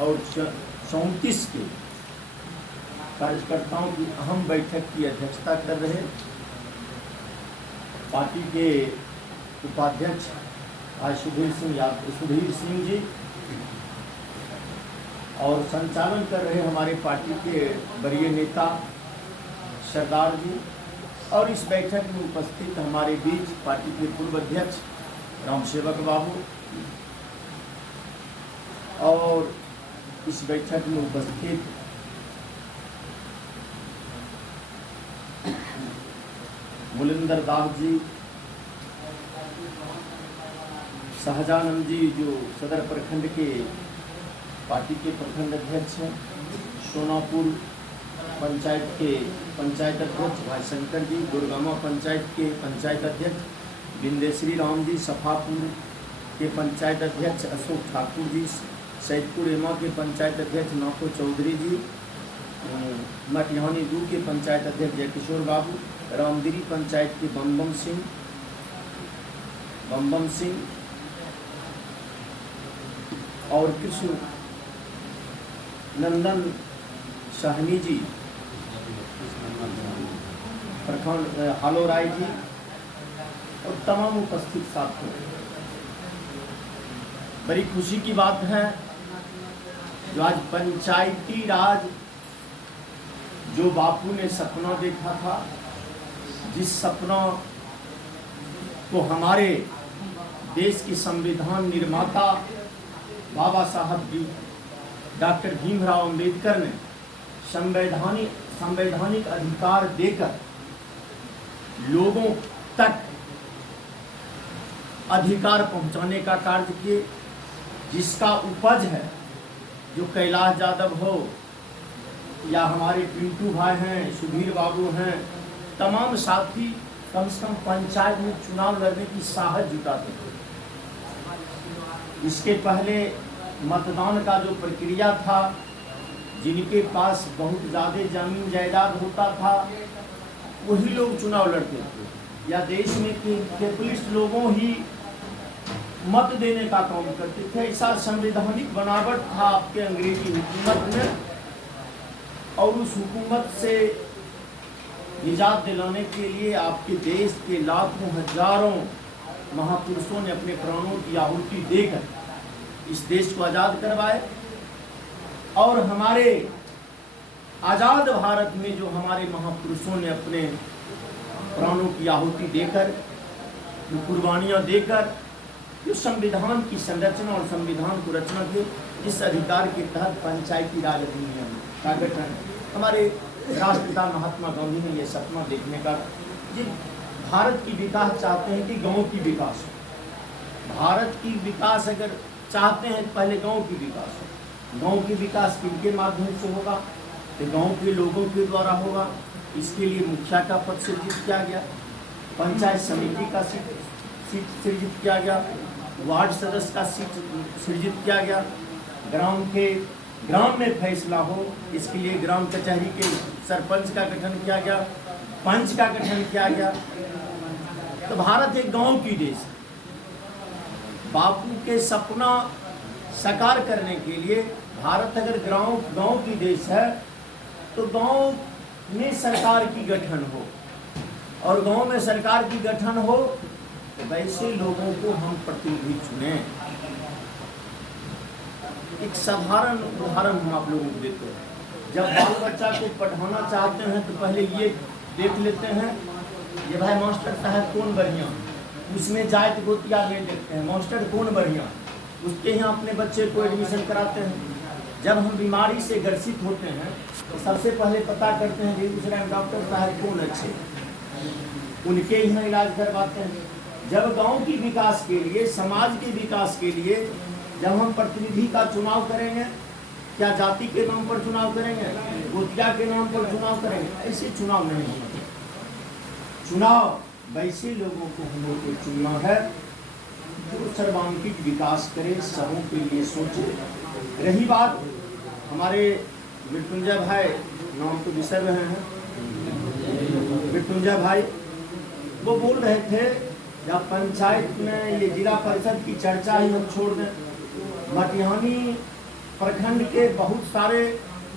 और 34 के कार्यकर्ताओं की अहम बैठक की अध्यक्षता कर रहे पार्टी के उपाध्यक्ष आज सुधीर सिंह जी और संचालन कर रहे हमारे पार्टी के वरीय नेता सरदार जी, और इस बैठक में उपस्थित हमारे बीच पार्टी के पूर्व अध्यक्ष रामसेवक बाबू, और इस बैठक में उपस्थित मुलिंदर दास जी, शाहजानंद जी जो सदर प्रखंड के पार्टी के प्रखंड अध्यक्ष हैं, सोनापुर पंचायत के पंचायत अध्यक्ष भाई शंकर जी, दुर्गामा पंचायत के पंचायत अध्यक्ष बिंदेश्री राम जी, सफापुर के पंचायत अध्यक्ष अशोक ठाकुर जी, सैदपुर एमा के पंचायत अध्यक्ष नाको चौधरी जी, मटिहानी 2 के पंचायत अध्यक्ष जयकिशोर बाबू, रामगिरी पंचायत के बम्बम सिंह और कृष्ण नंदन शाहनी जी, प्रखंड हालो राय जी और तमाम उपस्थित साथियों, बड़ी खुशी की बात है जो आज पंचायती राज जो बापू ने सपना देखा था, जिस सपना को हमारे देश के संविधान निर्माता बाबा साहब जी डॉक्टर भीमराव अंबेडकर ने संवैधानिक अधिकार देकर लोगों तक अधिकार पहुंचाने का कार्य किए, जिसका उपज है जो कैलाश यादव हो या हमारे पिंटू भाई हैं, सुधीर बाबू हैं, तमाम साथी कम से कम पंचायत में चुनाव लड़ने की साहस जुटाते थे। इसके पहले मतदान का जो प्रक्रिया था, जिनके पास बहुत ज़्यादा जमीन जायदाद होता था वही लोग चुनाव लड़ते थे, या देश में कैपिटलिस्ट लोगों ही मत देने का काम करते थे। ऐसा संवैधानिक बनावट था आपके अंग्रेजी हुकूमत में, और उस हुकूमत से निजात दिलाने के लिए आपके देश के लाखों हजारों महापुरुषों ने अपने प्राणों की आहुति देकर इस देश को आज़ाद करवाए। और हमारे आज़ाद भारत में जो हमारे महापुरुषों ने अपने प्राणों की आहुति देकर, कुर्बानियाँ देकर जो संविधान की संरचना और संविधान को रचना के, इस अधिकार के तहत पंचायती राज अधिनियम का गठन हमारे राष्ट्रपिता महात्मा गांधी ने ये सपना देखने का, जी भारत की विकास चाहते हैं कि गांव की विकास हो। भारत की विकास अगर चाहते हैं तो पहले गांव की विकास हो। गांव की विकास किनके माध्यम से होगा? तो गांव के लोगों के द्वारा होगा। इसके लिए मुखिया का पद सृजित किया गया, पंचायत समिति का सीट सृजित किया गया, वार्ड सदस्य का सीट सृजित किया गया, ग्राम में फैसला हो इसके लिए ग्राम कचहरी के सरपंच का गठन किया गया, पंच का गठन किया गया। तो भारत एक गांव की देश है। बापू के सपना साकार करने के लिए भारत अगर गांव की देश है तो गांव में सरकार की गठन हो, और गांव में सरकार की गठन हो तो वैसे लोगों को हम प्रतिनिधि चुने। एक साधारण उदाहरण हम आप लोगों को देते हैं। जब बाल बच्चा को पढ़ाना चाहते हैं तो पहले ये देख लेते हैं ये भाई मास्टर साहब कौन बढ़िया, उसमें जात गोतिया नहीं देखते हैं, मास्टर कौन बढ़िया, उसके यहाँ अपने बच्चे को एडमिशन कराते हैं। जब हम बीमारी से ग्रसित होते हैं तो सबसे पहले पता करते हैं बेगूसराय में डॉक्टर साहब कौन अच्छे, उनके यहाँ इलाज करवाते हैं। जब गांव की विकास के लिए, समाज के विकास के लिए जब हम प्रतिनिधि का चुनाव करेंगे, क्या जाति के नाम पर चुनाव करेंगे, गोतिया के नाम पर चुनाव करेंगे? ऐसे चुनाव नहीं होगा। चुनाव वैसे लोगों को हम लोग को चुनना है जो सर्वांगीण विकास करे, सबों के लिए सोचे। रही बात हमारे मृत्युंजय भाई, नाम तो बिसर रहे हैं, मृत्युंजय भाई, वो बोल रहे थे जब पंचायत में ये जिला परिषद की चर्चा ही हम छोड़ दें, मटिहानी प्रखंड के बहुत सारे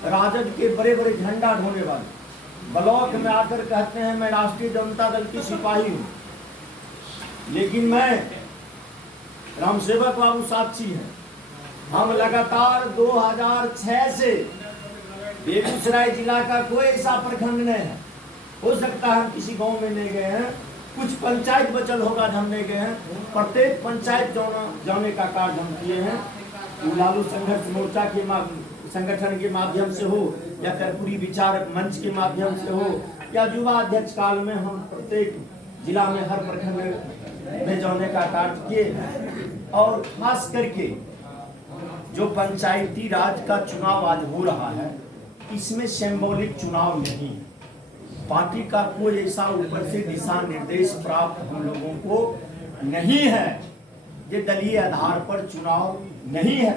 राजद के बड़े बड़े झंडा ढोने वाले ब्लॉक में आकर कहते हैं मैं राष्ट्रीय जनता दल की सिपाही हूँ, लेकिन मैं रामसेवक बाबू साक्षी हैं। हम लगातार 2006 से बेगूसराय जिला का कोई ऐसा प्रखंड नहीं है, हो सकता है हम किसी गांव में ले गए हैं, कुछ पंचायत बचल होगा हम ले गए हैं, प्रत्येक पंचायत जाने का कार्य हम किए हैं। लालू संघर्ष मोर्चा के संगठन के माध्यम से हो या कर्पूरी विचारक मंच के माध्यम से हो या युवा अध्यक्ष काल में हम प्रत्येक जिला में हर प्रखंड में जाने का कार्य किए। और खास करके जो पंचायती राज का चुनाव आज हो रहा है, इसमें सिंबॉलिक चुनाव नहीं है। पार्टी का कोई ऐसा ऊपर से दिशा निर्देश प्राप्त हम लोगों को नहीं है। ये दलीय आधार पर चुनाव नहीं है,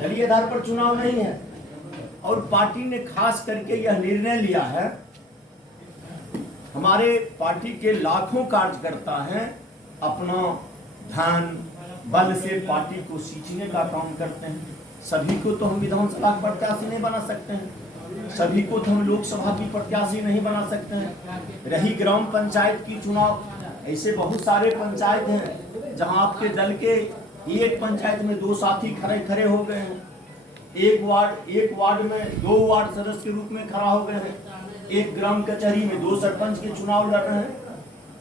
दलीय आधार पर चुनाव नहीं है। और पार्टी ने खास करके यह निर्णय लिया है, हमारे पार्टी के लाखों कार्यकर्ता हैं, अपना धन बल से पार्टी को सींचने का काम करते हैं। सभी को तो हम विधानसभा प्रत्याशी नहीं बना सकते हैं, सभी को तो हम लोकसभा की प्रत्याशी नहीं बना सकते हैं। रही ग्राम पंचायत की चुनाव, ऐसे बहुत सारे पंचायत हैं जहां आपके दल के एक पंचायत में 2 साथी खड़े हो गए हैं, एक वार्ड में 2 वार्ड सदस्य के रूप में खड़ा हो गए हैं, एक ग्राम कचहरी में 2 सरपंच के चुनाव लड़ रहे हैं।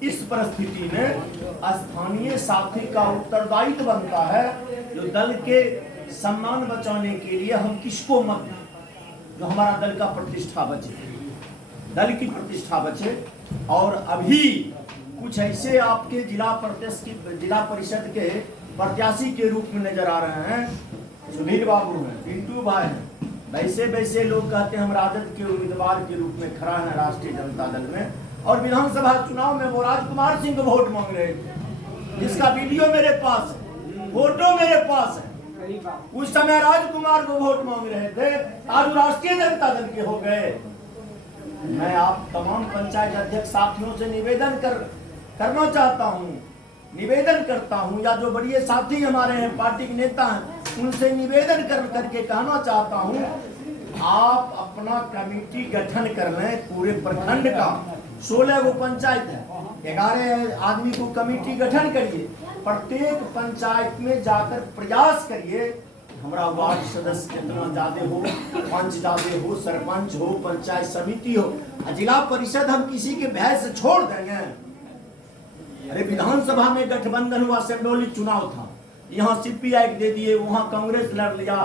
इस परिस्थिति में स्थानीय साथी का उत्तरदायित्व बनता है जो दल के सम्मान बचाने के लिए हम किसको मत दें, जो हमारा दल का प्रतिष्ठा बचे, दल की प्रतिष्ठा बचे। और अभी कुछ ऐसे आपके जिला परिषद के प्रत्याशी के रूप में नजर आ रहे हैं, सुनील बाबू हैं, पिंटू भाई हैं, वैसे लोग कहते हैं हम राजद के उम्मीदवार के रूप में खड़ा है राष्ट्रीय जनता दल में। और विधानसभा चुनाव में वो राजकुमार सिंह को वोट मांग रहे थे, जिसका वीडियो मेरे पास है, फोटो मेरे पास है। उस समय राजकुमार को वोट मांग रहे थे, आज राष्ट्रीय जनता दल के हो गए। मैं आप तमाम पंचायत अध्यक्ष साथियों से करना चाहता हूँ, निवेदन करता हूँ, या जो बड़े साथी हमारे हैं पार्टी के नेता हैं, उनसे निवेदन करके कहना चाहता हूँ, आप अपना कमेटी गठन कर लें। पूरे प्रखंड का 16 वो पंचायत है, 11 आदमी को कमेटी गठन करिए, प्रत्येक पंचायत में जाकर प्रयास करिए हमारा वार्ड सदस्य कितना ज्यादा हो, पंच ज्यादा हो, सरपंच हो, पंचायत समिति हो, जिला परिषद हम किसी के भय से छोड़ देंगे। अरे विधानसभा में गठबंधन हुआ, सिंबॉलिक चुनाव था, यहाँ सीपीआई दे दिए, वहाँ कांग्रेस लड़ लिया,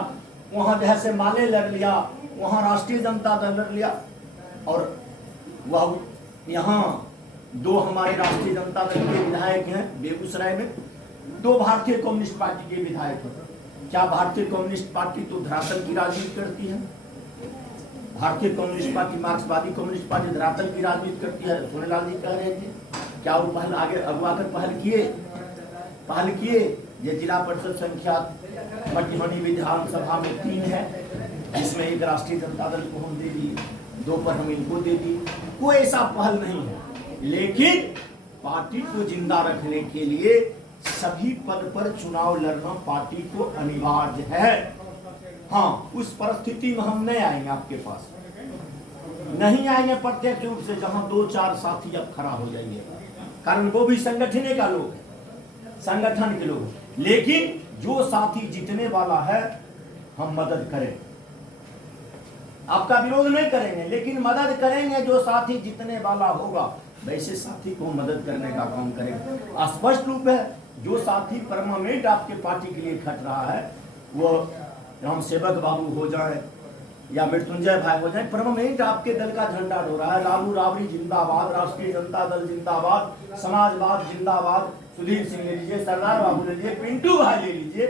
वहाँ जैसे माले लड़ लिया, वहाँ राष्ट्रीय जनता दल लड़ लिया। और वह यहाँ 2 हमारे राष्ट्रीय जनता दल के विधायक हैं बेगूसराय में, 2 भारतीय कम्युनिस्ट पार्टी के विधायक हैं। क्या भारतीय कम्युनिस्ट पार्टी तो धरातल की राजनीति करती है? भारतीय कम्युनिस्ट पार्टी, मार्क्सवादी कम्युनिस्ट पार्टी धरातल की राजनीति करती है। सोनेलाल जी कह रहे थे, क्या वो पहल आगे अगवा कर पहल किए। ये जिला परिषद संख्या पटमनी विधानसभा में 3 है, जिसमें एक राष्ट्रीय जनता दल को हम दे दिए, 2 पर हम इनको दे दिए। कोई ऐसा पहल नहीं है, लेकिन पार्टी को जिंदा रखने के लिए सभी पद पर चुनाव लड़ना पार्टी को अनिवार्य है। हाँ, उस परिस्थिति में हम नहीं आएंगे, आपके पास नहीं आएंगे प्रत्यक्ष रूप से, जहां 2-4 साथी अब खड़ा हो जाएंगे, कारण वो भी संगठन का लोग है, संगठन के लोग। लेकिन जो साथी जीतने वाला है हम मदद करें, आपका विरोध नहीं करेंगे, लेकिन मदद करेंगे। जो साथी जीतने वाला होगा वैसे साथी को मदद करने का काम करेंगे। स्पष्ट रूप है, जो साथी परमानेंट आपके पार्टी के लिए खट रहा है, वो रामसेवक बाबू हो जाए या मृत्युंजय भाई हो जाए, परमानेंट आपके दल का झंडा डो रहा है। लालू राबड़ी जिंदाबाद, राष्ट्रीय जनता दल जिंदाबाद, समाजवाद जिंदाबाद, सुधीर सिंह ले लीजिए, सरदार बाबू ले लीजिए, पिंटू भाई ले लीजिए।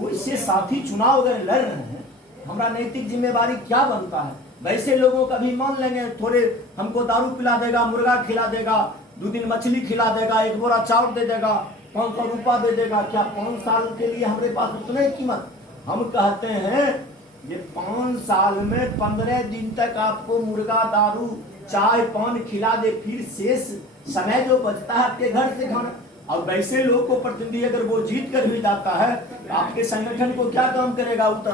वैसे साथी चुनाव अगर लड़ रहे हैं, हमारा नैतिक जिम्मेवारी क्या बनता है? वैसे लोगों का भी मान लेंगे, थोड़े हमको दारू पिला देगा, मुर्गा खिला देगा, 2 दिन मछली खिला देगा, 1 बोरा चावल दे देगा, 500 रुपया दे देगा। क्या 5 साल के लिए हमारे पास उतने कीमत? हम कहते हैं ये 5 साल में 15 दिन तक आपको मुर्गा, दारू, चाय, पान खिला दे, फिर शेष समय जो बचता है आपके घर से खाना, और वैसे लोग को प्रतिनिधि अगर वो जीत कर भी जाता है तो आपके संगठन को क्या काम करेगा? उतर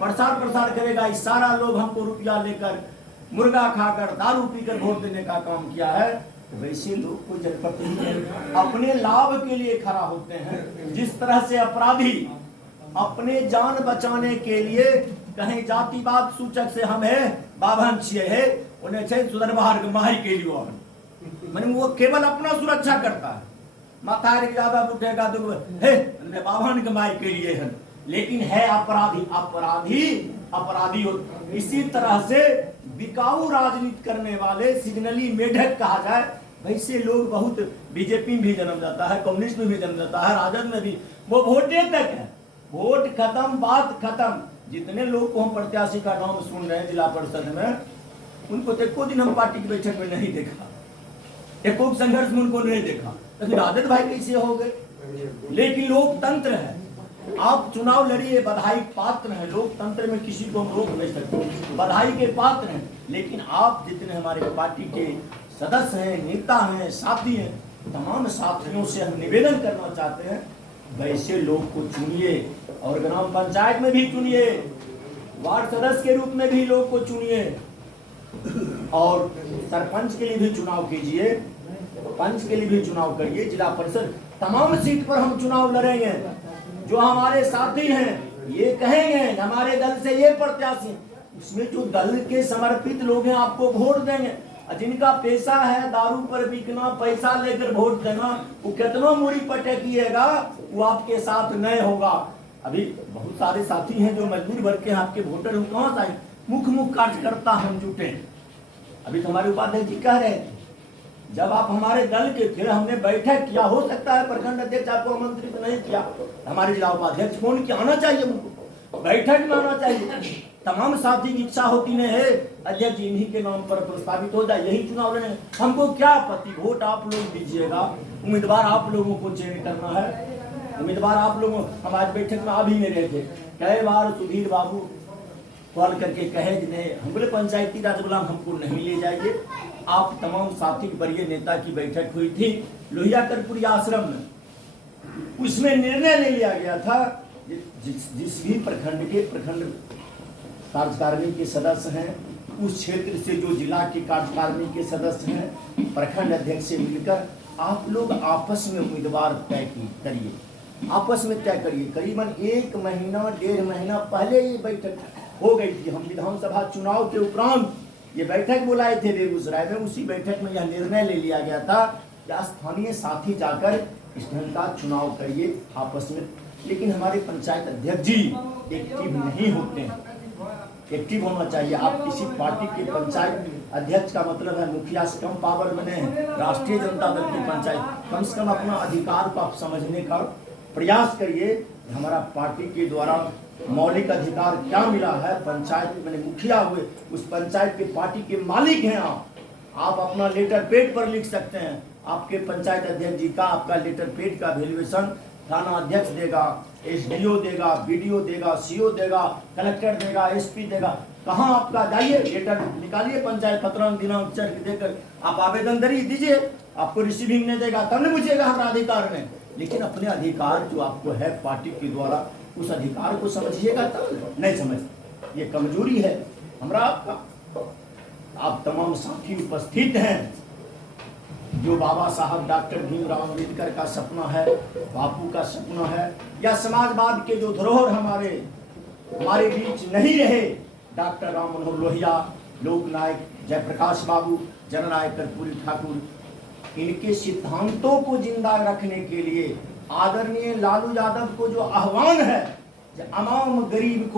प्रसार करेगा, इस सारा लोग हमको रुपया लेकर मुर्गा खाकर दारू पीकर वोट देने का काम किया है। वैसे लोग को जनप्रतिनिधि अपने लाभ के लिए खड़ा होते हैं। जिस तरह से अपराधी अपने जान बचाने के लिए कहीं जातिवाद सूचक से हम है बाबा छिए है उन्हें सुधर बाहर माही के लिए मैंने वो केवल अपना सुरक्षा करता है। माता ज्यादा उठेगा तो हे बाबा के माई के लिए है, लेकिन है अपराधी हो। इसी तरह से बिकाऊ राजनीति करने वाले सिग्नली मेढक कहा जाए वैसे लोग बहुत बीजेपी में भी जन्म जाता है, कम्युनिस्ट में भी जन्म जाता है, राजद में भी। वो वोटे तक है, वोट खत्म बात खत्म। जितने लोग को हम प्रत्याशी का नाम सुन रहे हैं जिला परिषद में, उनको तो एको दिन हम पार्टी की बैठक में नहीं देखा, एको संघर्ष में उनको नहीं देखा। लेकिन राजद भाई कैसे हो गए? लेकिन लोकतंत्र है, आप चुनाव लड़िए, बधाई पात्र हैं। लोकतंत्र में किसी को हम रोक नहीं सकते, बधाई के पात्र हैं। लेकिन आप जितने हमारे पार्टी के सदस्य हैं, नेता हैं, साथी हैं, तमाम साथियों से हम निवेदन करना चाहते हैं वैसे लोग को चुनिए, और ग्राम पंचायत में भी चुनिए, वार्ड सदस्य के रूप में भी लोग को चुनिए, और सरपंच के लिए भी चुनाव कीजिए, पंच के लिए भी चुनाव करिए, जिला परिषद तमाम सीट पर हम चुनाव लड़ेंगे। जो हमारे साथी हैं ये कहेंगे हमारे दल से ये प्रत्याशी, उसमें जो दल के समर्पित लोग हैं आपको वोट देंगे। जिनका पैसा है दारू पर बिकना, पैसा लेकर वोट देना, वो कितना मूड़ी पटकिएगा वो आपके साथ नहीं होगा। अभी बहुत सारे साथी हैं जो मजदूर वर्ग के आपके वोटर हैं, कहाँ से आए? मुख्य कार्यकर्ता हम जुटे। अभी तो हमारे उपाध्यक्ष जी कह रहे थे जब आप हमारे दल के थे हमने बैठक किया, हो सकता है प्रखंड अध्यक्ष आपको आमंत्रित नहीं किया, हमारे जिला उपाध्यक्ष फोन किया, आना चाहिए उनको, बैठक में आना चाहिए। तमाम साथी की इच्छा होती नहीं है अध्यक्ष जी इन्हीं के नाम पर प्रस्तावित हो जाए, यही चुनाव लड़े, हमको क्या आपत्ति? वोट आप लोग दीजिएगा, उम्मीदवार आप लोगों को चयन करना है, उम्मीदवार आप लोगों। हम आज बैठक में आ भी नहीं रहे थे, कई बार सुधीर बाबू कॉल करके कहे हमरे पंचायती राज गुलाम हमको नहीं ले जाइए। आप तमाम साथी बड़े नेता की बैठक हुई थी लोहिया कर्पूरी आश्रम में, उसमें निर्णय ले लिया गया था जिस भी प्रखंड के प्रखंड कार्यकारिणी के सदस्य हैं, उस क्षेत्र से जो जिला के कार्यकारिणी के सदस्य हैं, प्रखंड अध्यक्ष से मिलकर आप लोग आपस में उम्मीदवार तय करिए, आपस में तय करिए। करीबन 1 महीना 1.5 महीना पहले ये बैठक हो गई थी। हम विधानसभा चुनाव के उपरांत ये बैठक बुलाए थे बेगूसराय में, उसी बैठक में यह निर्णय ले लिया गया था कि स्थानीय साथी जाकर इस ढंग का चुनाव करिए आपस में। लेकिन हमारे पंचायत अध्यक्ष जी एक्टिव नहीं होते हैं, एक्टिव होना चाहिए। आप किसी पार्टी के पंचायत अध्यक्ष का मतलब है मुखिया से कम पावर बने हैं, राष्ट्रीय जनता दल की पंचायत, कम से कम अपना अधिकार को आप समझने का प्रयास करिए। हमारा पार्टी के द्वारा मौलिक अधिकार क्या मिला है, पंचायत में मुखिया हुए, उस पंचायत के पार्टी के मालिक हैं आप अपना लेटर पेड पर लिख सकते हैं। आपके पंचायत अध्यक्ष जी का आपका लेटर पेड का वैल्यूएशन थाना अध्यक्ष देगा, एसडीओ देगा, बीडीओ देगा, सीओ देगा, कलेक्टर देगा, एसपी देगा। कहाँ आपका जाइए लेटर निकालिए, पंचायत पत्र दिनांक चढ़ देकर आप आवेदन दीजिए, आपको रिसीविंग नहीं देगा तब नहीं पूछेगा हमारा अधिकार में। लेकिन अपने अधिकार जो आपको है पार्टी के द्वारा, उस अधिकार को समझिएगा तब नहीं समझ, ये कमजोरी है हमारा आपका। आप तमाम साथी उपस्थित हैं, जो बाबा साहब डॉक्टर भीमराव अम्बेडकर का सपना है, बापू का सपना है, या समाजवाद के जो धरोहर हमारे बीच नहीं रहे, डॉक्टर राम मनोहर लोहिया, लोकनायक जयप्रकाश बाबू, जननायक कर्पूरी ठाकुर, इनके सिद्धांतों को जिंदा रखने के लिए आदरणीय लालू यादव को जो आह्वान है कि आम गरीब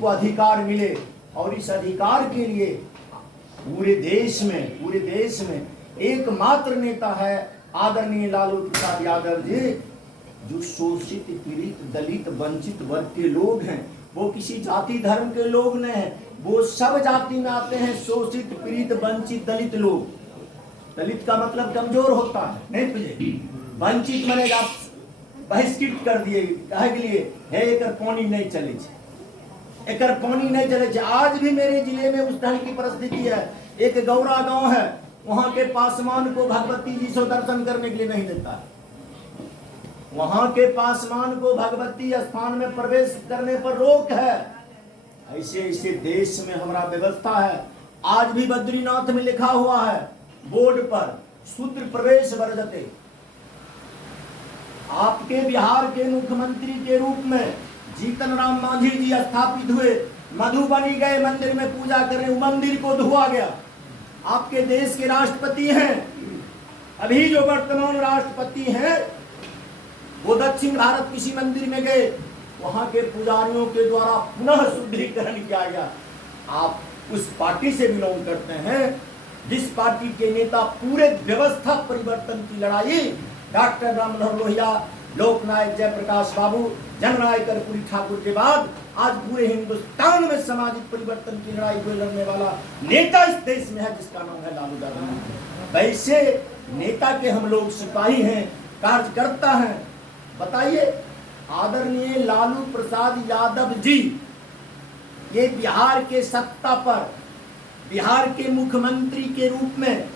को अधिकार मिले, और इस अधिकार के लिए पूरे देश में एकमात्र नेता है आदरणीय लालू प्रसाद यादव जी, जो शोषित पीड़ित दलित वंचित वर्ग के लोग हैं। वो किसी जाति धर्म के लोग नहीं हैं, वो सब जाति में आते हैं, शोषित पीड़ित वंचित दलित लोग। दलित का मतलब कमजोर होता है, नहीं बुझे, वंचित मने आप बहिष्कृत कर दिए कहे के लिए है एकर पानी नहीं चले, एकर पानी नहीं चले। आज भी मेरे जिले में उस ढंग की परिस्थिति है। एक गौरा गांव है, वहां के पासवान को भगवती जी से दर्शन करने के लिए नहीं देता है, वहां के पासवान को भगवती स्थान में प्रवेश करने पर रोक है। ऐसे ऐसे देश में हमारा व्यवस्था है। आज भी बद्रीनाथ में लिखा हुआ है बोर्ड पर, शूद्र प्रवेश वर्जते। आपके बिहार के मुख्यमंत्री के रूप में जीतन राम मांझी जी स्थापित हुए, मधुबनी गए, मंदिर में पूजा करने, मंदिर को धुआ गया। आपके देश के राष्ट्रपति हैं, अभी जो वर्तमान राष्ट्रपति हैं, वो दक्षिण भारत किसी मंदिर में गए, वहां के पुजारियों के द्वारा पुनः शुद्धिकरण किया गया। आप उस पार्टी से बिलोंग करते हैं जिस पार्टी के नेता पूरे व्यवस्था परिवर्तन की लड़ाई डॉक्टर राम मनोहर लोहिया, लोकनायक जयप्रकाश बाबू, जननायक कर्पूरी ठाकुर के बाद आज पूरे हिंदुस्तान में सामाजिक परिवर्तन की लड़ाई को लड़ने वाला नेता इस देश में है, जिसका नाम है लालू यादव। वैसे नेता के हम लोग सिपाही हैं, कार्यकर्ता हैं। बताइए, आदरणीय लालू प्रसाद यादव जी ये बिहार के सत्ता पर, बिहार के मुख्यमंत्री के रूप में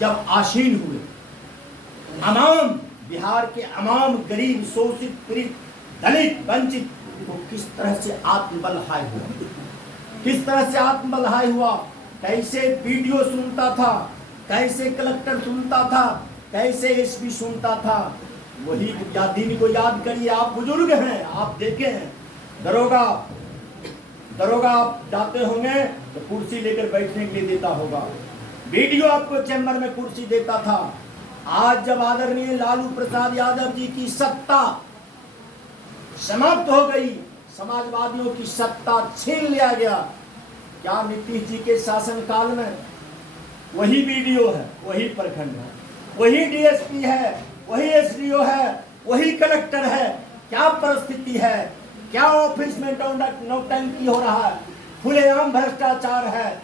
जब आसीन हुए, अमाम बिहार के अमाम गरीब, शोषित, पीड़ित, दलित, वंचित को किस तरह से आत्मबल हाय हुआ, किस तरह से आत्मबल हाय हुआ, कैसे वीडियो सुनता था, कैसे कलेक्टर सुनता था, कैसे एसपी सुनता था। वही दिन को याद करिए। आप बुजुर्ग हैं, आप देखे हैं। दरोगा आप जाते होंगे तो कुर्सी लेकर बैठने के लिए देता होगा, वीडियो आपको चैम्बर में कुर्सी देता था। आज जब आदरणीय लालू प्रसाद यादव जी की सत्ता समाप्त हो गई, समाजवादियों की सत्ता छीन लिया गया, क्या नीतीश जी के शासनकाल में वही वीडियो है, वही प्रखंड है, वही डीएसपी है, वही एसडीओ है, वही कलेक्टर है। क्या परिस्थिति है, क्या ऑफिस में नौटंकी हो रहा है, खुलेआम भ्रष्टाचार है।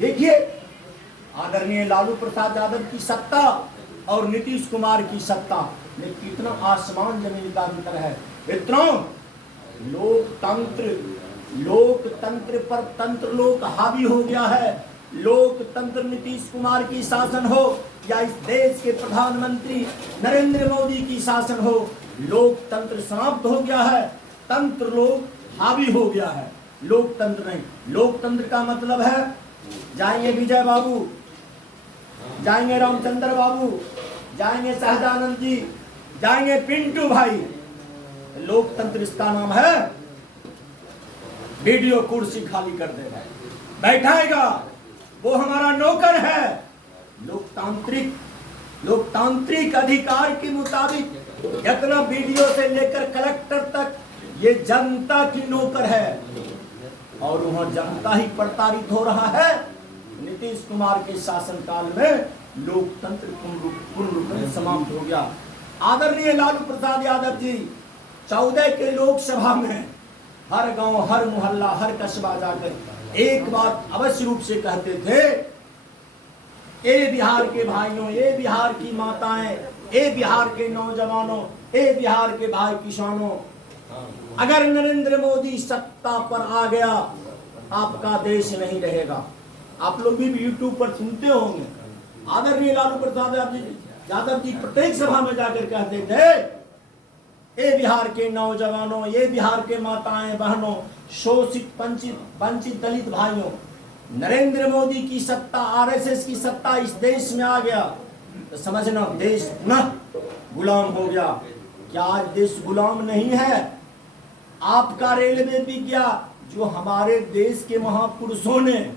देखिए, आदरणीय लालू प्रसाद यादव की सत्ता और नीतीश कुमार की सत्ता में कितना आसमान जमीन का अंतर है। इतना लोकतंत्र पर तंत्र लोक हावी हो गया है। लोकतंत्र नीतीश कुमार की शासन हो या इस देश के प्रधानमंत्री नरेंद्र मोदी की शासन हो, लोकतंत्र समाप्त हो गया है, तंत्र लोक हावी हो गया है, लोकतंत्र नहीं। लोकतंत्र का मतलब है जाएंगे विजय बाबू, जाएंगे रामचंद्र बाबू, जाएंगे सहजानंद जी, जाएंगे पिंटू भाई। लोकतंत्र इसका नाम है वीडियो कुर्सी खाली कर देगा, बैठाएगा, वो हमारा नौकर है। लोकतांत्रिक अधिकार के मुताबिक जितना वीडियो से लेकर कलेक्टर तक ये जनता की नौकर है, और वहां जनता ही प्रताड़ित हो रहा है। नीतीश कुमार के शासनकाल में लोकतंत्र पूर्ण रूप में समाप्त हो गया। आदरणीय लालू प्रसाद यादव जी 14 के लोकसभा में हर गांव, हर मोहल्ला, हर कस्बा जाकर एक बात अवश्य रूप से कहते थे, ए बिहार के भाइयों, ए बिहार की माताएं, ए बिहार के नौजवानों, ए बिहार के भाई किसानों, अगर नरेंद्र मोदी सत्ता पर आ गया, आपका देश नहीं रहेगा। आप लोग भी यूट्यूब पर सुनते होंगे, आदरणीय लालू प्रसाद यादव जी प्रत्येक सभा में जाकर कहते थे, ए बिहार के नौजवानों, ये बिहार के माताएं बहनों, शोषित वंचित दलित भाइयों, नरेंद्र मोदी की सत्ता, आरएसएस की सत्ता इस देश में आ गया तो समझना देश पुनः गुलाम हो गया। क्या आज देश गुलाम नहीं है? आपका रेलवे भी गया, जो हमारे देश के महापुरुषों ने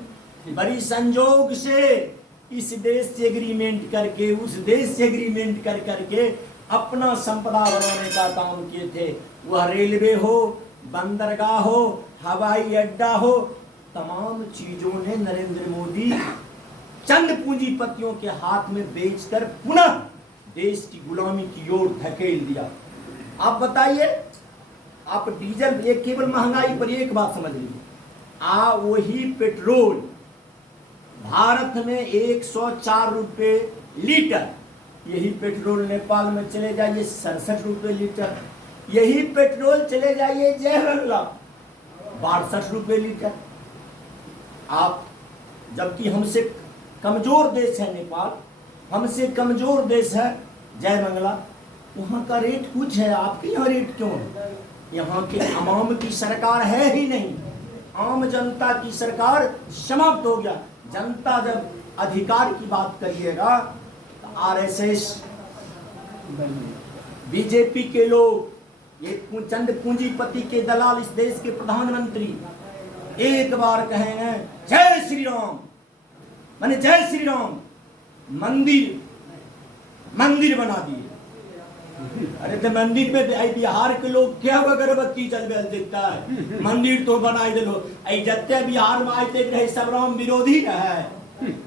बड़ी संजोग से इस देश से एग्रीमेंट करके, उस देश से एग्रीमेंट कर करके अपना संपदा बनाने का काम किए थे। वह रेलवे हो, बंदरगाह हो, हवाई अड्डा हो, तमाम चीजों ने नरेंद्र मोदी चंद पूंजीपतियों के हाथ में बेचकर पुनः देश की गुलामी की ओर धकेल दिया। आप बताइए, आप डीजल, ये केवल महंगाई पर एक बात समझ लीजिए, वही पेट्रोल भारत में 104 रुपए लीटर, यही पेट्रोल नेपाल में चले जाइए 67 रुपए लीटर, यही पेट्रोल चले जाइए जयमंगला 62 रुपए लीटर। आप, जबकि हमसे कमजोर देश है नेपाल, हमसे कमजोर देश है जयमंगला, वहाँ का रेट कुछ है, आपके यहाँ रेट क्यों है? यहाँ के आवाम की सरकार है ही नहीं, आम जनता की सरकार समाप्त हो गया। जनता जब अधिकार की बात करिएगा तो आरएसएस, बीजेपी के लोग, ये चंद पूंजीपति के दलाल, इस देश के प्रधानमंत्री एक बार कहेंगे जय श्री राम, माने जय श्री राम, मंदिर बना दिए। अरे तो मंदिर में बिहार के लोग क्या अगरबत्ती जलबे देखता है, मंदिर तो बनाई दे लो। जत्ते बिहार में आते रहे सब राम विरोधी रहे।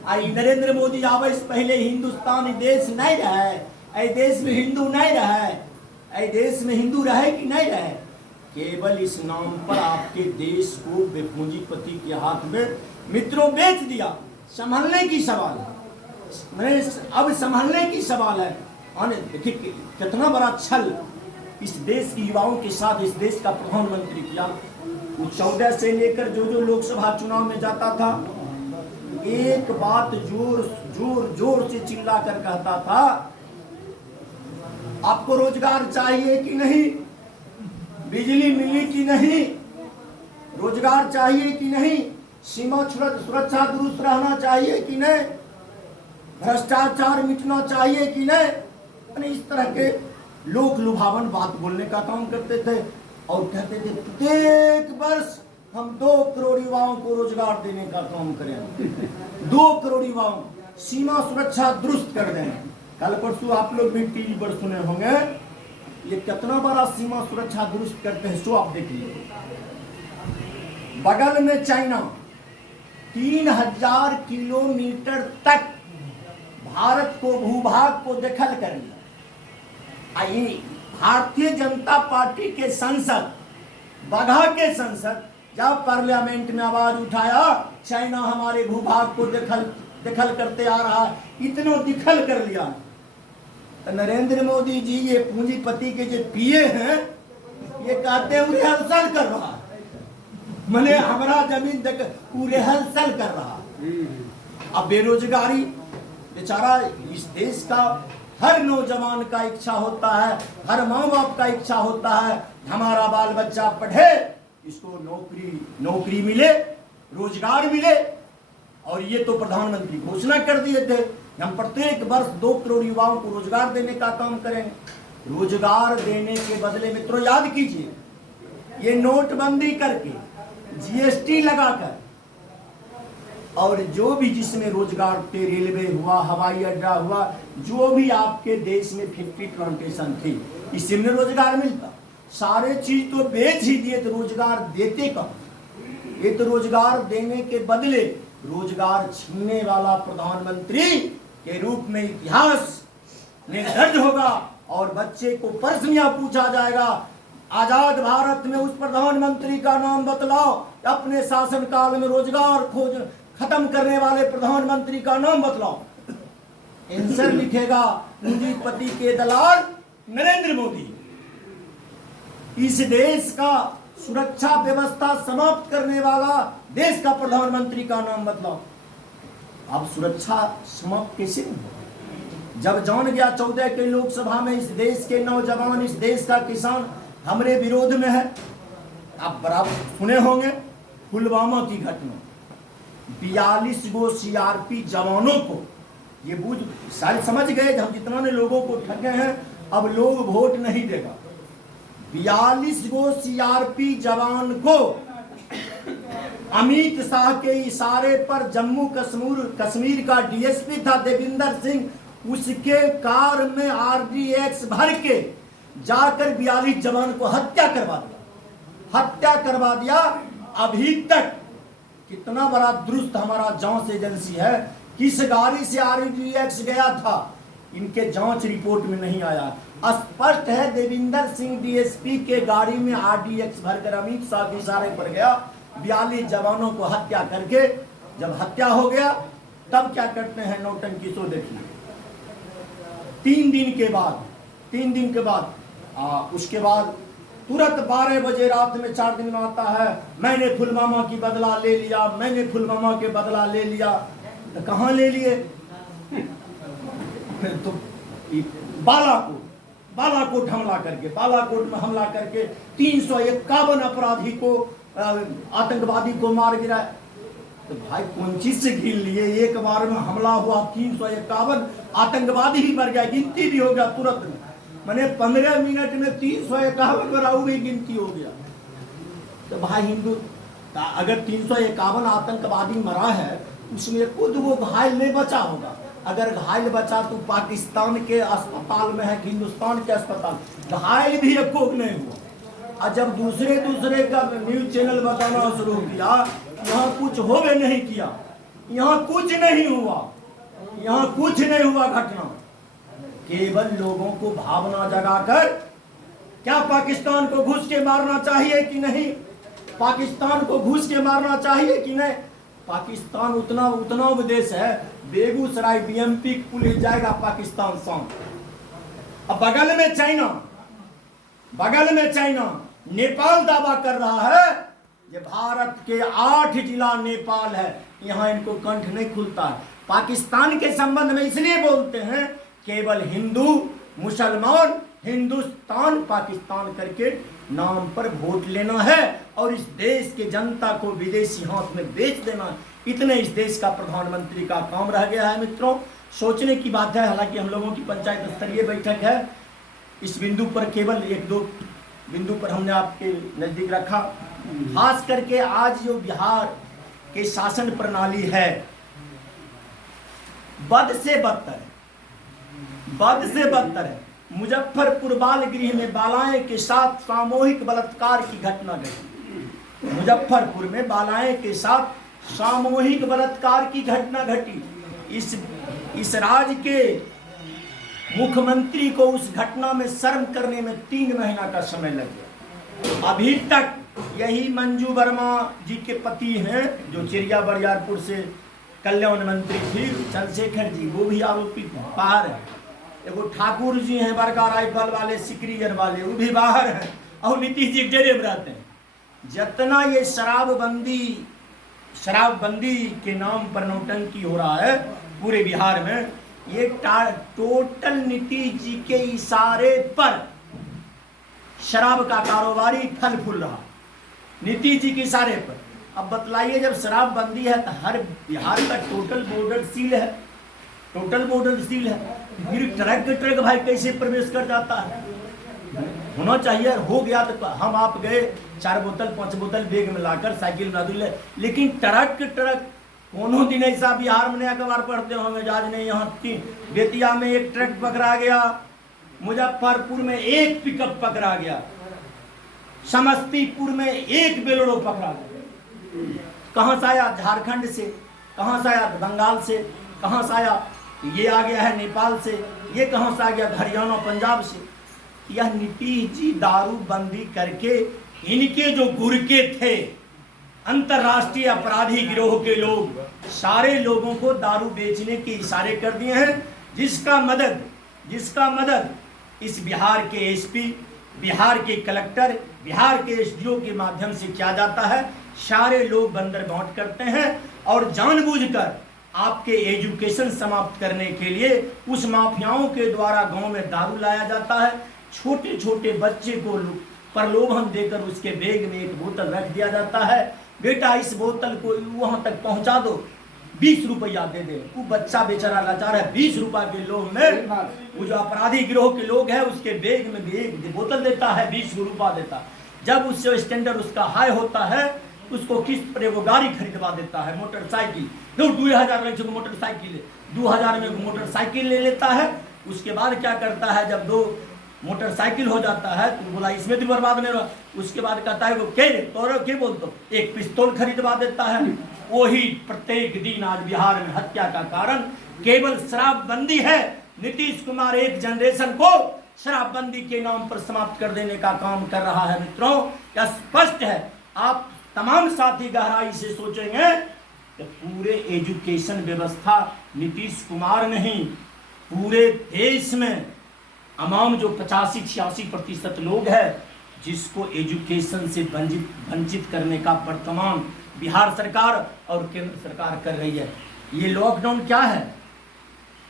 आई नरेंद्र मोदी आवे से पहले हिंदुस्तान देश नहीं रहे, ऐ देश में हिंदू नहीं रहे, ऐ देश में हिंदू रहे कि नहीं रहे। केवल इस नाम पर आपके देश को पूंजीपति के हाथ में मित्रों बेच दिया। संभलने की सवाल है, मैंने अब संभलने की सवाल है। देखिए कितना बड़ा छल इस देश की युवाओं के साथ इस देश का प्रधानमंत्री किया। 14 से लेकर जो लोकसभा चुनाव में जाता था, एक बात जोर से चिल्ला कर कहता था, आपको रोजगार चाहिए कि नहीं, बिजली मिली कि नहीं, रोजगार चाहिए कि नहीं, सीमा सुरक्षा दुरुस्त रहना चाहिए कि नहीं, भ्रष्टाचार मिटना चाहिए कि नहीं। इस तरह के लोक लुभावन बात बोलने का काम करते थे और कहते थे प्रत्येक वर्ष हम 2 करोड़ युवाओं को रोजगार देने का काम करेंगे, 2 करोड़ युवाओं, सीमा सुरक्षा दुरुस्त कर देंगे। कल परसों आप लोग भी टीवी पर सुने होंगे, ये कितना बड़ा सीमा सुरक्षा दुरुस्त करते हैं, सो आप देख लीजिए। बगल में चाइना 3000 किलोमीटर तक भारत को, भूभाग को दखल कर लिया। भारतीय जनता पार्टी के सांसद, बघा के सांसद जब पार्लियामेंट में आवाज उठाया चाइना हमारे भूभाग को दखल करते आ रहा है, इतना दखल कर लिया। तो नरेंद्र मोदी जी ये पूंजीपति के जो पीए हैं, ये कहते हैं रिहर्सल कर रहा है, मैंने हमारा जमीन रिहर्सल कर रहा। अब बेरोजगारी, बेचारा इस देश का हर नौजवान का इच्छा होता है, हर माँ बाप का इच्छा होता है हमारा बाल बच्चा पढ़े, इसको नौकरी मिले, रोजगार मिले। और ये तो प्रधानमंत्री घोषणा कर दिए थे हम प्रत्येक वर्ष 2 करोड़ युवाओं को रोजगार देने का काम करेंगे। रोजगार देने के बदले मित्रों याद कीजिए, ये नोटबंदी करके, जीएसटी लगाकर, और जो भी जिसमें रोजगार थे, रेलवे हुआ, हवाई अड्डा हुआ, जो भी आपके देश में फैक्ट्री प्लांटेशन थी, इससे में रोजगार मिलता। सारे चीज तो बेच ही दिए तो रोजगार देते कब। ये तो रोजगार देने के बदले रोजगार छीनने वाला प्रधानमंत्री के रूप में इतिहास में दर्ज होगा और बच्चे को प्रश्न पूछा जाएगा, आजाद भारत में उस प्रधानमंत्री का नाम बतलाओ, अपने शासनकाल में रोजगार खोज खत्म करने वाले प्रधानमंत्री का नाम बतलाओ। आंसर लिखेगा पूंजीपति के दलाल नरेंद्र मोदी। इस देश का सुरक्षा व्यवस्था समाप्त करने वाला देश का प्रधानमंत्री का नाम बतलाओ। अब सुरक्षा समाप्त कैसे होगा जब जान गया 14 के लोकसभा में इस देश के नौजवान, इस देश का किसान हमारे विरोध में है। आप बराबर सुने होंगे पुलवामा की घटना, 42 गो सीआरपी जवानों को, ये बुझ सारे समझ गए हम जितना ने लोगों को ठगे हैं, अब लोग वोट नहीं देगा। 42 गो सीआरपी जवान को अमित शाह के इशारे पर जम्मू कश्मीर का डीएसपी था देविंदर सिंह, उसके कार में आरडीएक्स भर के जाकर 42 जवान को हत्या करवा दिया। अभी तक कितना बड़ा दुरुस्त हमारा जांच एजेंसी है, किस गाड़ी से आरडीएक्स गया था इनके जांच रिपोर्ट में नहीं आया। स्पष्ट है देविंदर सिंह डीएसपी के गाड़ी में आरडीएक्स भरकर अमित शाह के इशारे पर गया, 42 जवानों को हत्या करके। जब हत्या हो गया तब क्या करते हैं नौटंकी, सो देखिए। 3 दिन के बाद उसके बाद तुरंत 12 बजे रात में 4 दिन में आता है, मैंने पुलवामा की बदला ले लिया, मैंने पुलवामा के बदला ले लिया। तो कहाँ ले लिए? तो बालाकोट हमला करके, बालाकोट में हमला करके 351 अपराधी को, आतंकवादी को मार गिराया। तो भाई कौन चीज से गिन लिए? एक बार में हमला हुआ, 351 आतंकवादी ही मर गया, गिनती भी हो गया तुरंत में। मैंने 15 मिनट में 351 बराबर भी गिनती हो गया। तो भाई हिंदू, अगर 351 आतंकवादी मरा है, उसमें खुद वो घायल नहीं बचा होगा। अगर घायल बचा तो पाकिस्तान के अस्पताल में है कि हिंदुस्तान के अस्पताल, घायल भी एक को नहीं हुआ। और जब दूसरे का न्यूज चैनल बताना शुरू किया, यहाँ कुछ हो भी नहीं किया, यहाँ कुछ नहीं हुआ, यहाँ कुछ नहीं हुआ घटना। केवल लोगों को भावना जगाकर, क्या पाकिस्तान को घुस के मारना चाहिए कि नहीं, पाकिस्तान को घुस के मारना चाहिए कि नहीं। पाकिस्तान उतना देश है, बेगूसराय बीएमपी पुलिस जाएगा पाकिस्तान शाम। अब बगल में चाइना, नेपाल दावा कर रहा है ये भारत के 8 जिला नेपाल है, यहाँ इनको कंठ नहीं खुलता है। पाकिस्तान के संबंध में इसलिए बोलते हैं केवल हिंदू मुसलमान हिंदुस्तान पाकिस्तान करके नाम पर वोट लेना है और इस देश के जनता को विदेशी हाथ में बेच देना है। इतने इस देश का प्रधानमंत्री का काम रह गया है। मित्रों, सोचने की बात है। हालांकि हम लोगों की पंचायत स्तरीय बैठक है, इस बिंदु पर केवल 1-2 बिंदु पर हमने आपके नजदीक रखा। खास करके आज जो बिहार के शासन प्रणाली है, बद से बदतर है। मुजफ्फरपुर बाल गृह में बालाएं के साथ सामूहिक बलात्कार की घटना घटी। मुजफ्फरपुर में बालाएं के साथ सामूहिक बलात्कार की घटना घटी। इस राज्य के मुख्यमंत्री को उस घटना में शर्म करने में 3 महीना का समय लग गया। अभी तक यही मंजू वर्मा जी के पति हैं, जो चिड़िया बरियारपुर से कल्याण मंत्री थी, चंद्रशेखर जी, वो भी आरोपित बाहर है। एगो ठाकुर जी हैं बड़का राइफल वाले, सिकरीजन वाले, वो भी बाहर हैं। और नीतीश जी डेरे में रहते हैं। जितना ये शराबबंदी के नाम पर नौटंकी हो रहा है पूरे बिहार में, ये टोटल नीतीश जी के इशारे पर शराब का कारोबारी फल फूल रहा, नीतीश जी के इशारे पर। अब बतलाइए, जब शराबबंदी है तो हर बिहार का टोटल बॉर्डर सील है, फिर ट्रक भाई कैसे प्रवेश कर जाता है? होना चाहिए। हो गया तो हम आप गए 4 बोतल 5 बोतल बैग में लाकर साइकिल में दूल्हे, लेकिन ट्रक कोनो दिन ऐसा बिहार में अखबार पढ़ते होंगे, आज नहीं, यहाँ बेतिया में एक ट्रक पकड़ा गया, मुजफ्फरपुर में एक पिकअप पकड़ा गया, समस्तीपुर में एक बेलोरो पकड़ा गया। कहाँ से आया? झारखंड से। कहाँ से आया? बंगाल से। कहाँ से आया? ये आ गया है नेपाल से। ये कहाँ से आ गया? हरियाणा पंजाब से। यह नीतीश जी दारू बंदी करके इनके जो गुरके थे अंतरराष्ट्रीय अपराधी गिरोह के लोग, सारे लोगों को दारू बेचने के इशारे कर दिए हैं, जिसका मदद इस बिहार के एसपी, बिहार के कलेक्टर, बिहार के एसडीओ के माध्यम से किया जाता है। सारे लोग बंदर बांट करते हैं और जानबूझकर आपके एजुकेशन समाप्त करने के लिए उस माफियाओं के द्वारा गांव में दारू लाया जाता है। छोटे छोटे बच्चे को प्रलोभन देकर उसके बैग में एक बोतल रख दिया जाता है, बेटा इस बोतल को वहां तक पहुंचा दो, 20 रुपया दे दे। वो बच्चा बेचारा लाचार है, 20 रुपया के लोभ में वो जो अपराधी गिरोह के लोग हैं उसके बैग में भी एक बोतल देता है, 20 रुपया देता। जब उससे स्टैंडर्ड उसका हाई होता है, उसको किस्त पर वो गाड़ी खरीदवा देता है, मोटरसाइकिल। 2000 लग मोटरसाइकिल, 2000 में मोटरसाइकिल ले लेता है। उसके बाद क्या करता है, जब 2 मोटरसाइकिल हो जाता है तो बोला इसमें भी बर्बाद नहीं रहा। उसके बाद कहता है वो क्या बोलते, एक पिस्तौल खरीदवा देता है। वही प्रत्येक दिन आज बिहार में हत्या का कारण केवल शराबबंदी है। नीतीश कुमार एक जनरेशन को शराबबंदी के नाम पर समाप्त कर देने का काम कर रहा है। मित्रों, यह स्पष्ट है। आप तमाम साथी गहराई से सोचेंगे कि पूरे एजुकेशन व्यवस्था नीतीश कुमार नहीं, पूरे देश में अमाम जो 85-86% लोग हैं जिसको एजुकेशन से वंचित करने का वर्तमान बिहार सरकार और केंद्र सरकार कर रही है। ये लॉकडाउन क्या है?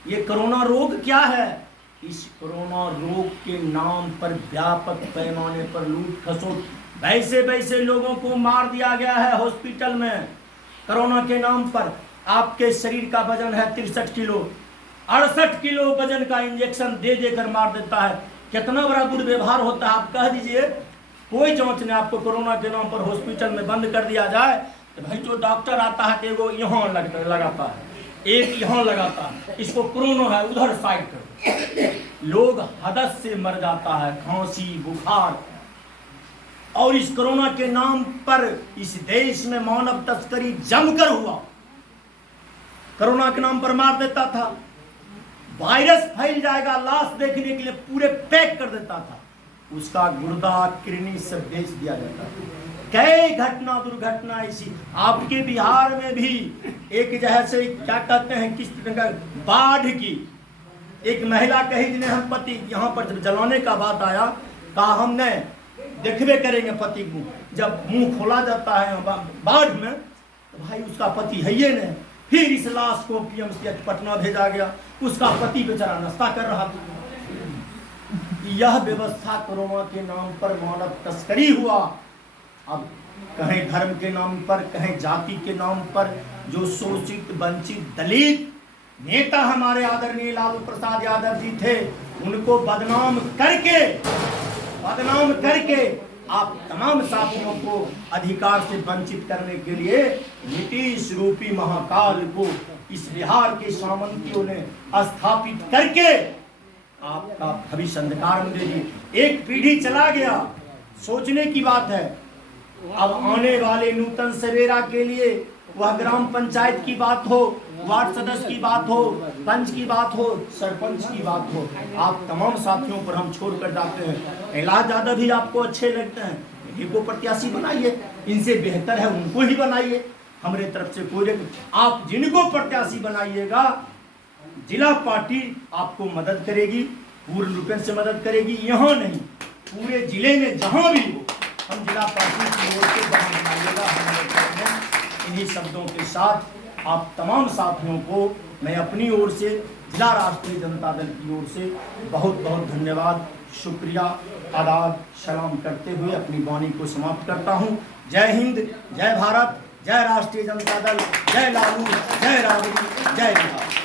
ये कोरोना रोग क्या है? इस कोरोना रोग के नाम पर व्यापक पैमाने पर लूट खसोट, वैसे वैसे लोगों को मार दिया गया है हॉस्पिटल में कोरोना के नाम पर। आपके शरीर का वजन है 63 किलो, 68 किलो वजन का इंजेक्शन दे देकर मार देता है। कितना बड़ा दुर्व्यवहार होता है। आप कह दीजिए कोई जांच नहीं, आपको कोरोना के नाम पर हॉस्पिटल में बंद कर दिया जाए तो भाई जो डॉक्टर आता है एगो यहाँ लगाता है, एक यहाँ लगाता है, इसको कोरोना है उधर साइड कर। लोग हदस से मर जाता है, खांसी बुखार। और इस कोरोना के नाम पर इस देश में मानव तस्करी जमकर हुआ। कोरोना के नाम पर मार देता था, वायरस फैल जाएगा लाश देखने के लिए पूरे पैक कर देता था, उसका गुर्दा किडनी सब बेच दिया जाता था। कई घटना दुर्घटना ऐसी आपके बिहार में भी एक जैसे क्या कहते हैं किस प्रकार बाढ़ की एक महिला कही जिन्हें हम पति यहाँ पर जब जलाने का बात आया कहा हमने देखबे करेंगे पति को। जब मुंह खोला जाता है बाढ़ में तो भाई उसका पति है ये नहीं। फिर इस लाश को पीएमसीएच पटना भेजा गया, उसका पति बेचारा नाश्ता कर रहा था। यह व्यवस्था कोरोना के नाम पर मानव तस्करी हुआ। अब कहीं धर्म के नाम पर, कहीं जाति के नाम पर जो शोषित वंचित दलित नेता हमारे आदरणीय लालू प्रसाद यादव जी थे, उनको बदनाम करके आप तमाम साथियों को अधिकार से वंचित करने के लिए नीतीश रूपी महाकाल को इस बिहार के सामंतियों ने स्थापित करके आपका भविष्य अंधकार में दे दी। एक पीढ़ी चला गया, सोचने की बात है। अब आने वाले नूतन सवेरा के लिए वह ग्राम पंचायत की बात हो, वार्ड सदस्य की बात हो, पंच की बात हो, सरपंच की बात हो, आप तमाम साथियों पर हम छोड़ कर जाते हैं। कैलाश यादव भी आपको अच्छे लगते हैं, इन्हीं को प्रत्याशी बनाइए, इनसे बेहतर है उनको ही बनाइए। हमारे तरफ से कोई आप जिनको प्रत्याशी बनाइएगा जिला पार्टी आपको मदद करेगी, पूर्ण रूप से मदद करेगी। यहाँ नहीं पूरे जिले में जहाँ भी हो हम जिला पार्टी की ओर से बनाइएगा। इन्हीं शब्दों के साथ आप तमाम साथियों को मैं अपनी ओर से जिला राष्ट्रीय जनता दल की ओर से बहुत बहुत धन्यवाद, शुक्रिया, आदाब, सलाम करते हुए अपनी वाणी को समाप्त करता हूँ। जय हिंद, जय भारत, जय राष्ट्रीय जनता दल, जय लालू, जय राबड़ी, जय बिहार।